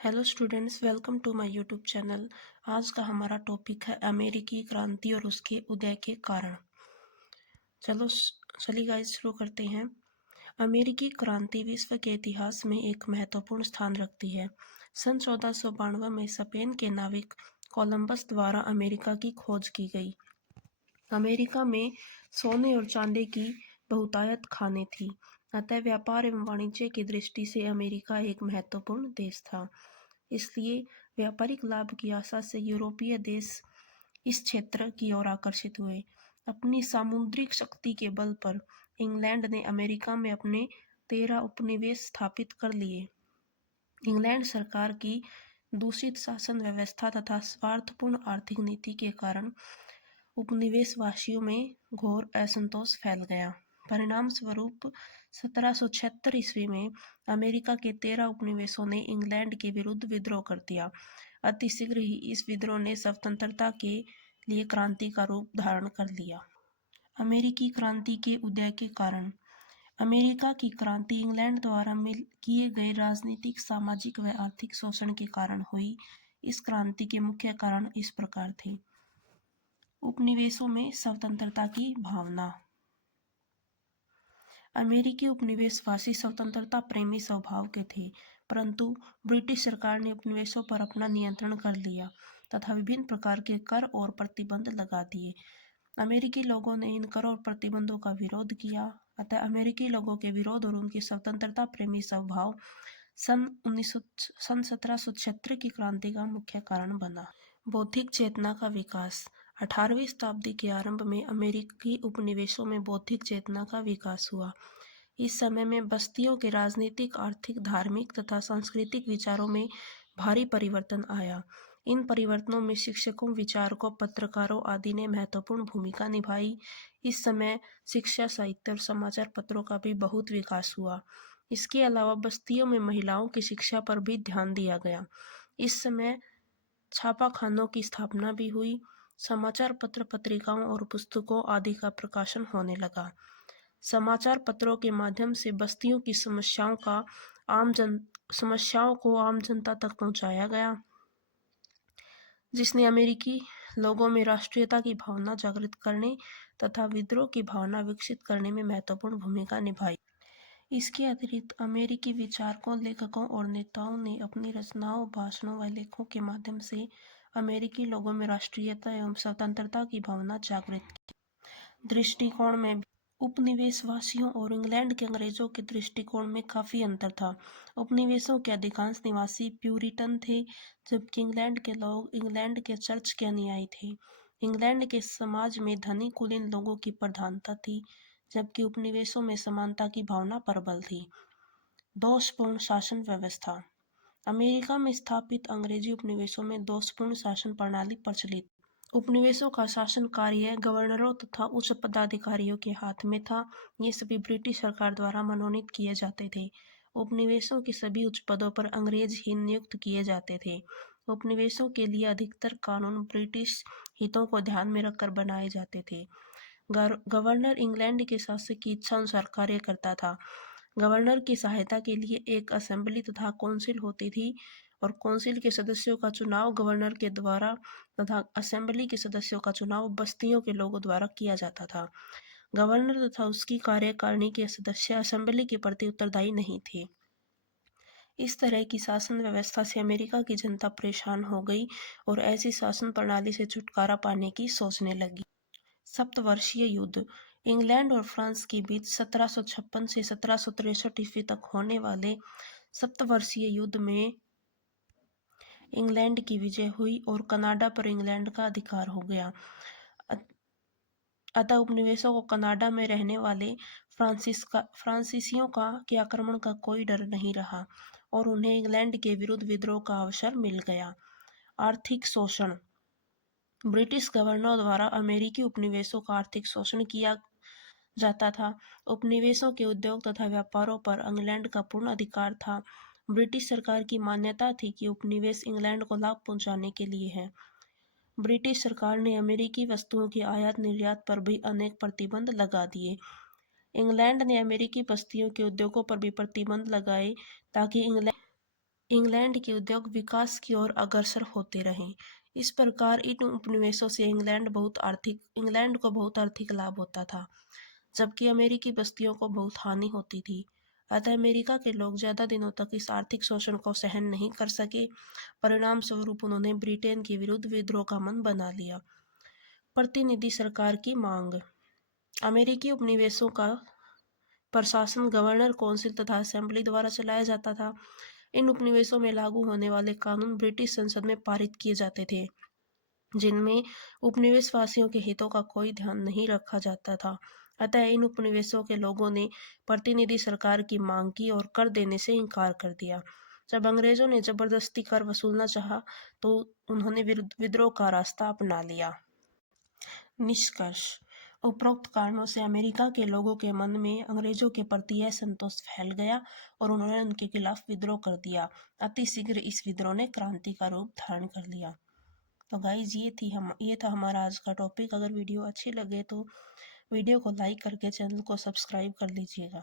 Hello students, welcome to my YouTube channel. आज का हमारा टॉपिक है अमेरिकी क्रांति और उसके उदय के कारण। चलिए गाइस शुरू करते हैं। अमेरिकी क्रांति विश्व के इतिहास में एक महत्वपूर्ण स्थान रखती है। सन 1492 में स्पेन के नाविक कोलंबस द्वारा अमेरिका की खोज की गई। अमेरिका में सोने और चांदी की बहुतायत खानें थी, अतः व्यापार एवं वाणिज्य की दृष्टि से अमेरिका एक महत्वपूर्ण देश था। इसलिए व्यापारिक लाभ की आशा से यूरोपीय देश इस क्षेत्र की ओर आकर्षित हुए। अपनी सामुद्रिक शक्ति के बल पर इंग्लैंड ने अमेरिका में अपने 13 उपनिवेश स्थापित कर लिए। इंग्लैंड सरकार की दूषित शासन व्यवस्था तथा स्वार्थपूर्ण आर्थिक नीति के कारण उपनिवेशवासियों में घोर असंतोष फैल गया। परिणाम स्वरूप 1776 ईस्वी में अमेरिका के 13 उपनिवेशों ने इंग्लैंड के विरुद्ध विद्रोह कर दिया। अतिशीघ्र ही इस विद्रोह ने स्वतंत्रता के लिए क्रांति का रूप धारण कर लिया। अमेरिकी क्रांति के उदय के कारण। अमेरिका की क्रांति इंग्लैंड द्वारा किए गए राजनीतिक, सामाजिक व आर्थिक शोषण के कारण हुई। इस क्रांति के मुख्य कारण इस प्रकार थे। उपनिवेशों में स्वतंत्रता की भावना। अमेरिकी उपनिवेशवासी स्वतंत्रता प्रेमी स्वभाव के थे, परंतु ब्रिटिश सरकार ने उपनिवेशों पर अपना नियंत्रण कर लिया तथा विभिन्न प्रकार के कर और प्रतिबंध लगा दिए। अमेरिकी लोगों ने इन कर और प्रतिबंधों का विरोध किया, अतः अमेरिकी लोगों के विरोध और उनकी स्वतंत्रता प्रेमी स्वभाव सन 1776 की क्रांति का मुख्य कारण बना। बौद्धिक चेतना का विकास। 18वीं शताब्दी के आरंभ में अमेरिकी उपनिवेशों में बौद्धिक चेतना का विकास हुआ। इस समय में बस्तियों के राजनीतिक, आर्थिक, धार्मिक तथा सांस्कृतिक विचारों में भारी परिवर्तन आया। इन परिवर्तनों में शिक्षकों, विचारकों, पत्रकारों आदि ने महत्वपूर्ण भूमिका निभाई। इस समय शिक्षा, साहित्य और समाचार पत्रों का भी बहुत विकास हुआ। इसके अलावा बस्तियों में महिलाओं की शिक्षा पर भी ध्यान दिया गया। इस समय छापाखानों की स्थापना भी हुई। समाचार पत्र, पत्रिकाओं और पुस्तकों आदि का प्रकाशन होने लगा। समाचार पत्रों के माध्यम से बस्तियों की समस्याओं को आम जनता तक पहुंचाया गया, जिसने अमेरिकी लोगों में राष्ट्रीयता की भावना जागृत करने तथा विद्रोह की भावना विकसित करने में महत्वपूर्ण भूमिका निभाई। इसके अतिरिक्त अमेरिकी विचारकों, लेखकों और नेताओं ने अपनी रचनाओं, भाषणों व लेखों के माध्यम से अमेरिकी लोगों में राष्ट्रीयता एवं स्वतंत्रता की भावना जागृत की। दृष्टिकोण में उपनिवेशवासियों और इंग्लैंड के अंग्रेजों के दृष्टिकोण में काफी अंतर था। उपनिवेशों के अधिकांश निवासी प्यूरिटन थे, जबकि इंग्लैंड के लोग इंग्लैंड के चर्च के अनुयायी थे। इंग्लैंड के समाज में धनी कुलीन लोगों की प्रधानता थी, जबकि उपनिवेशों में समानता की भावना प्रबल थी। दोषपूर्ण शासन व्यवस्था। अमेरिका में स्थापित अंग्रेजी उपनिवेशों में दोषपूर्ण शासन प्रणाली प्रचलित। उपनिवेशों का शासन कार्य गवर्नरों तथा उच्च पदाधिकारियों के हाथ में था। ये सभी ब्रिटिश सरकार द्वारा मनोनीत किए जाते थे। उपनिवेशों के सभी उच्च पदों पर अंग्रेज ही नियुक्त किए जाते थे। उपनिवेशों के लिए अधिकतर कानून ब्रिटिश हितों को ध्यान में रखकर बनाए जाते थे। गवर्नर इंग्लैंड के शासक की इच्छा अनुसार कार्य करता था। गवर्नर की सहायता के लिए एक असेंबली तथा काउंसिल होती थी और काउंसिल के सदस्यों का चुनाव गवर्नर के द्वारा तथा असेंबली के सदस्यों का चुनाव बस्तियों के लोगों द्वारा किया जाता था। गवर्नर तथा उसकी कार्यकारिणी के सदस्य असेंबली के प्रति उत्तरदायी नहीं थे। इस तरह की शासन व्यवस्था से अमेरिका की जनता परेशान हो गई और ऐसी शासन प्रणाली से छुटकारा पाने की सोचने लगी। सप्तवर्षीय युद्ध। इंग्लैंड और फ्रांस के बीच 1756 से 1763 ईस्वी तक होने वाले सप्तवर्षीय युद्ध में इंग्लैंड की विजय हुई और कनाडा पर इंग्लैंड का अधिकार हो गया। अतः उपनिवेशों को कनाडा में रहने वाले फ्रांसीसियों के आक्रमण का कोई डर नहीं रहा और उन्हें इंग्लैंड के विरुद्ध विद्रोह का अवसर मिल गया। आर्थिक शोषण। ब्रिटिश गवर्नर द्वारा अमेरिकी उपनिवेशों का आर्थिक शोषण किया जाता था। उपनिवेशों के उद्योग तथा व्यापारों पर इंग्लैंड का पूर्ण अधिकार था। ब्रिटिश सरकार की मान्यता थी कि उपनिवेश इंग्लैंड को लाभ पहुंचाने के लिए है। ब्रिटिश सरकार ने अमेरिकी वस्तुओं की आयात निर्यात पर भी अनेक प्रतिबंध लगा दिए। इंग्लैंड ने अमेरिकी बस्तियों के उद्योगों पर भी प्रतिबंध लगाए ताकि इंग्लैंड के उद्योग विकास की ओर अग्रसर होते रहे। इस प्रकार इन उपनिवेशों से इंग्लैंड को बहुत आर्थिक लाभ होता था, जबकि अमेरिकी बस्तियों को बहुत हानि होती थी। अतः अमेरिका के लोग ज्यादा दिनों तक इस आर्थिक शोषण को सहन नहीं कर सके। परिणाम स्वरूप उन्होंने ब्रिटेन के विरुद्ध विद्रोह का मन बना लिया। प्रतिनिधि सरकार की मांग। अमेरिकी उपनिवेशों का प्रशासन गवर्नर कौंसिल तथा असेंबली द्वारा चलाया जाता था। इन उपनिवेशों में लागू होने वाले कानून ब्रिटिश संसद में पारित किए जाते थे, जिनमें उपनिवेश वासियों के हितों का कोई ध्यान नहीं रखा जाता था। अतः इन उपनिवेशों के लोगों ने प्रतिनिधि सरकार की मांग की और कर देने से इनकार कर दिया। जब अंग्रेजों ने जबरदस्ती कर वसूलना चाहा, तो उन्होंने विद्रोह का रास्ता अपना लिया। निष्कर्ष। उपरोक्त कारणों से अमेरिका के लोगों के मन में अंग्रेजों के प्रति असंतोष फैल गया और उन्होंने उनके खिलाफ विद्रोह कर दिया। अतिशीघ्र इस विद्रोह ने क्रांति का रूप धारण कर लिया। तो गाइज ये था हमारा आज का टॉपिक। अगर वीडियो अच्छी लगे तो वीडियो को लाइक करके चैनल को सब्सक्राइब कर लीजिएगा।